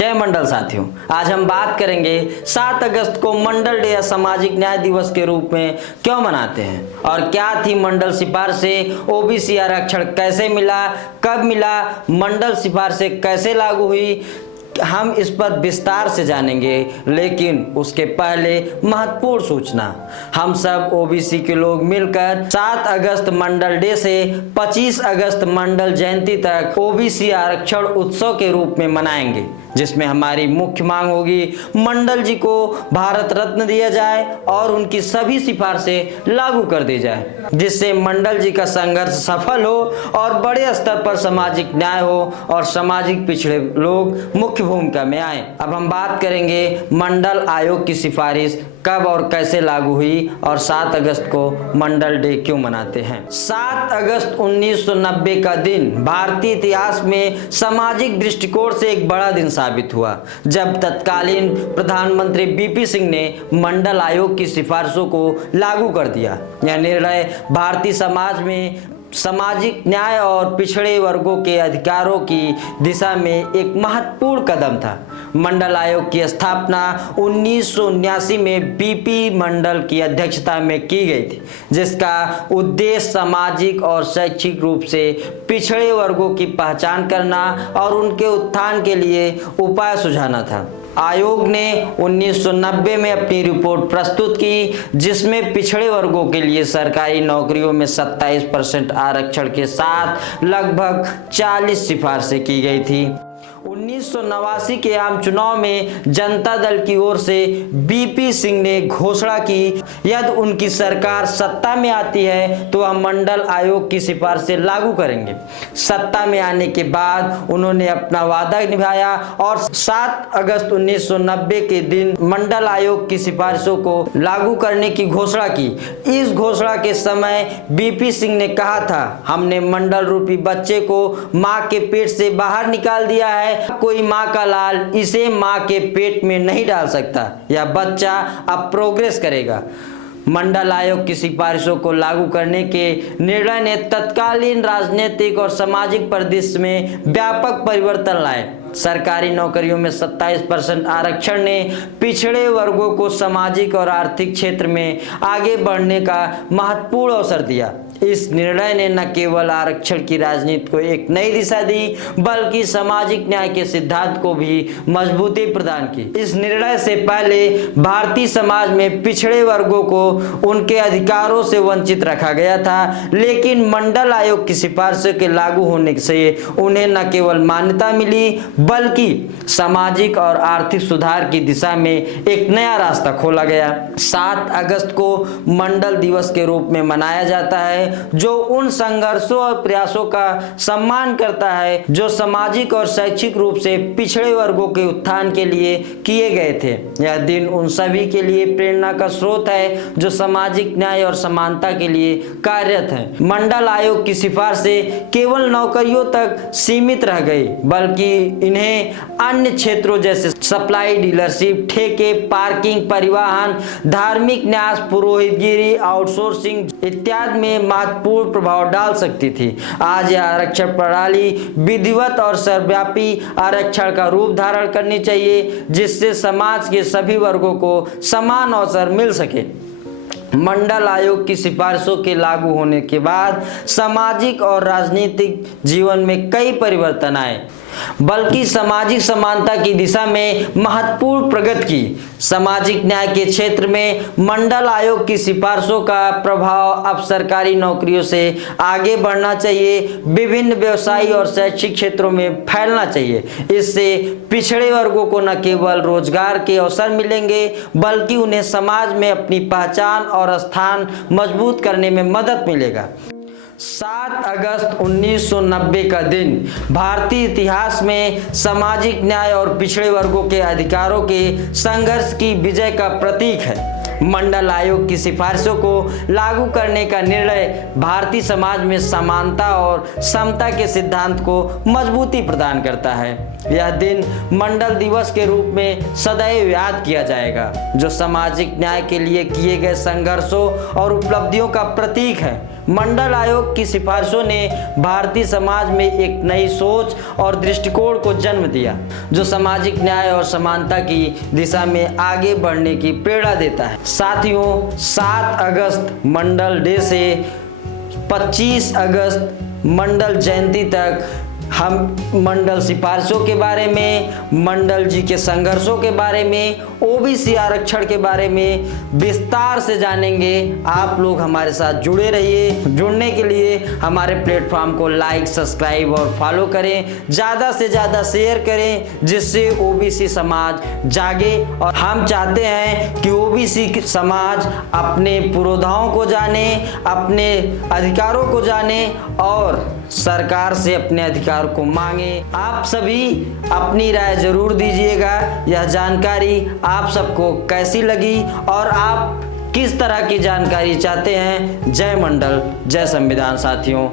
जय मंडल साथियों, आज हम बात करेंगे 7 अगस्त को मंडल डे या सामाजिक न्याय दिवस के रूप में क्यों मनाते हैं और क्या थी मंडल सिफारिशें, ओबीसी आरक्षण कैसे मिला, कब मिला, मंडल सिफारिशें कैसे लागू हुई। हम इस पर विस्तार से जानेंगे, लेकिन उसके पहले महत्वपूर्ण सूचना। हम सब ओबीसी के लोग मिलकर 7 अगस्त मंडल डे से 25 अगस्त मंडल जयंती तक ओबीसी आरक्षण उत्सव के रूप में मनाएंगे, जिसमें हमारी मुख्य मांग होगी मंडल जी को भारत रत्न दिया जाए और उनकी सभी सिफारिशें लागू कर दी जाए, जिससे मंडल जी का संघर्ष सफल हो और बड़े स्तर पर सामाजिक न्याय हो और सामाजिक पिछड़े लोग मुख्य भूमिका में आए। अब हम बात करेंगे मंडल आयोग की सिफारिश कब और कैसे लागू हुई और 7 अगस्त को मंडल डे क्यों मनाते हैं। 7 अगस्त 1990 का दिन भारतीय इतिहास में सामाजिक दृष्टिकोण से एक बड़ा दिन साबित हुआ, जब तत्कालीन प्रधानमंत्री बीपी सिंह ने मंडल आयोग की सिफारिशों को लागू कर दिया। यह निर्णय भारतीय समाज में सामाजिक न्याय और पिछड़े वर्गों के अधिकारों की दिशा में एक महत्वपूर्ण कदम था। मंडल आयोग की स्थापना 1979 में बीपी मंडल की अध्यक्षता में की गई थी, जिसका उद्देश्य सामाजिक और शैक्षिक रूप से पिछड़े वर्गों की पहचान करना और उनके उत्थान के लिए उपाय सुझाना था। आयोग ने 1990 में अपनी रिपोर्ट प्रस्तुत की, जिसमें पिछड़े वर्गों के लिए सरकारी नौकरियों में 27% आरक्षण के साथ लगभग 40 सिफारिशें की गई थी। 1989 के आम चुनाव में जनता दल की ओर से बीपी सिंह ने घोषणा की, यदि उनकी सरकार सत्ता में आती है तो हम मंडल आयोग की सिफारिशें लागू करेंगे। सत्ता में आने के बाद उन्होंने अपना वादा निभाया और 7 अगस्त 1990 के दिन मंडल आयोग की सिफारिशों को लागू करने की घोषणा की। इस घोषणा के समय बीपी सिंह ने कहा था, हमने मंडल रूपी बच्चे को मां के पेट से बाहर निकाल दिया है, कोई मां का लाल इसे मां के पेट में नहीं डाल सकता। यह बच्चा अब प्रोग्रेस करेगा। मंडल आयोग की सिफारिशों को लागू करने के निर्णय ने तत्कालीन राजनीतिक और सामाजिक परिदृश्य में व्यापक परिवर्तन लाए। सरकारी नौकरियों में 27% आरक्षण ने पिछड़े वर्गों को सामाजिक और आर्थिक क्षेत्र में आगे बढ़ने का महत्वपूर्ण अवसर दिया। इस निर्णय ने न केवल आरक्षण की राजनीति को एक नई दिशा दी, बल्कि सामाजिक न्याय के सिद्धांत को भी मजबूती प्रदान की। इस निर्णय से पहले भारतीय समाज में पिछड़े वर्गों को उनके अधिकारों से वंचित रखा गया था, लेकिन मंडल आयोग की सिफारिशों के लागू होने से उन्हें न केवल मान्यता मिली, बल्कि सामाजिक और आर्थिक सुधार की दिशा में एक नया रास्ता खोला गया। 7 अगस्त को मंडल दिवस के रूप में मनाया जाता है, जो उन संघर्षों और प्रयासों का सम्मान करता है जो सामाजिक और शैक्षिक रूप से पिछड़े वर्गों के उत्थान के लिए किए गए थे। यह दिन उन सभी के लिए प्रेरणा का स्रोत है जो सामाजिक न्याय और समानता के लिए कार्यरत हैं। मंडल आयोग की सिफारिशें केवल नौकरियों तक सीमित रह गई, बल्कि इन्हें अन्य क्षेत्रों जैसे सप्लाई, डीलरशिप, ठेके, पार्किंग, परिवहन, धार्मिक न्यास, पुरोहितगिरी, आउटसोर्सिंग इत्यादि में महत्वपूर्ण प्रभाव डाल सकती थी। आज यह आरक्षण प्रणाली विधिवत और सर्वव्यापी आरक्षण का रूप धारण करनी चाहिए, जिससे समाज के सभी वर्गों को समान अवसर मिल सके। मंडल आयोग की सिफारिशों के लागू होने के बाद सामाजिक और राजनीतिक जीवन में कई परिवर्तन आए, बल्कि सामाजिक समानता की दिशा में महत्वपूर्ण प्रगति की। सामाजिक न्याय के क्षेत्र में मंडल आयोग की सिफारिशों का प्रभाव अब सरकारी नौकरियों से आगे बढ़ना चाहिए, विभिन्न व्यवसायी और शैक्षिक क्षेत्रों में फैलना चाहिए। इससे पिछड़े वर्गों को न केवल रोजगार के अवसर मिलेंगे, बल्कि उन्हें समाज में अपनी पहचान और स्थान मजबूत करने में मदद मिलेगा। 7 अगस्त 1990 का दिन भारतीय इतिहास में सामाजिक न्याय और पिछड़े वर्गों के अधिकारों के संघर्ष की विजय का प्रतीक है। मंडल आयोग की सिफारिशों को लागू करने का निर्णय भारतीय समाज में समानता और समता के सिद्धांत को मजबूती प्रदान करता है। यह दिन मंडल दिवस के रूप में सदैव याद किया जाएगा, जो सामाजिक न्याय के लिए किए गए संघर्षों और उपलब्धियों का प्रतीक है। मंडल आयोग की सिफारिशों ने भारतीय समाज में एक नई सोच और दृष्टिकोण को जन्म दिया, जो सामाजिक न्याय और समानता की दिशा में आगे बढ़ने की प्रेरणा देता है। साथियों, 7 अगस्त मंडल डे से 25 अगस्त मंडल जयंती तक हम मंडल सिफारिशों के बारे में, मंडल जी के संघर्षों के बारे में, ओबीसी आरक्षण के बारे में विस्तार से जानेंगे। आप लोग हमारे साथ जुड़े रहिए। जुड़ने के लिए हमारे प्लेटफॉर्म को लाइक, सब्सक्राइब और फॉलो करें, ज़्यादा से ज़्यादा शेयर करें, जिससे ओबीसी समाज जागे। और हम चाहते हैं कि ओबीसी समाज अपने पुरोधाओं को जाने, अपने अधिकारों को जाने और सरकार से अपने अधिकार को मांगे। आप सभी अपनी राय जरूर दीजिएगा। यह जानकारी आप सबको कैसी लगी और आप किस तरह की जानकारी चाहते हैं। जय मंडल, जय संविधान साथियों।